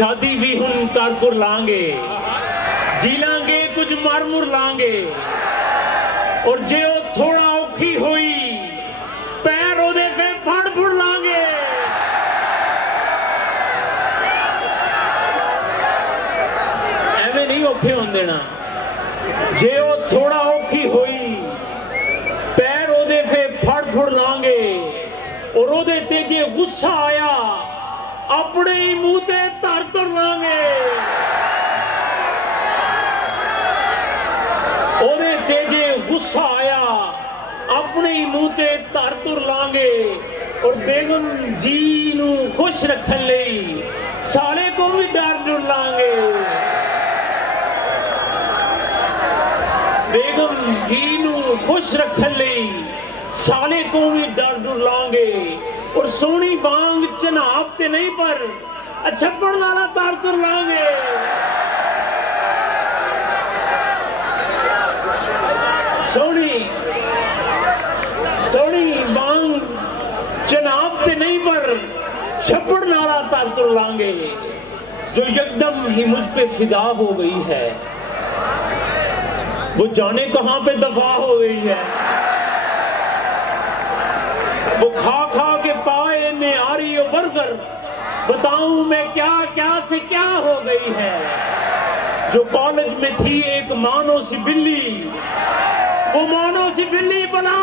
शादी भी हुन कारपुर लांगे, जी लांगे कुछ मारमुर लांगे, और जे थोड़ा औखी हुई पैर ओदे पे फड़ फुड़ लांगे। एवं नहीं औखे होन देना। जे थोड़ा औखी हुई पैर ओदे पे फड़ फुड़ लांगे, और ओदे ते जे गुस्सा आया अपने ही मुंह ते तर तर लांगे। ओदे ते जे गुस्सा आया अपने ही मुंह ते तर तुर लांगे, और बेगम जी नू खुश रखन लई साले को भी डर डुर लांगे। बेगम जी नू खुश रखन लई साले को भी डर डुर लांगे, और सोनी बांग चनाब ते नहीं पर अछप्पड़ नाला तार तुर लांगे। सोनी बांग चनाब ते नहीं पर छप्पड़ नाला तार तुर लांगे। जो एकदम ही मुझ पे फिदा हो गई है वो जाने कहां पे दफा हो गई है। वो खा खा के पाए ने आ रही हो बर्गर, बताऊं मैं क्या क्या से क्या हो गई है। जो कॉलेज में थी एक मानो सी बिल्ली, वो मानो सी बिल्ली बना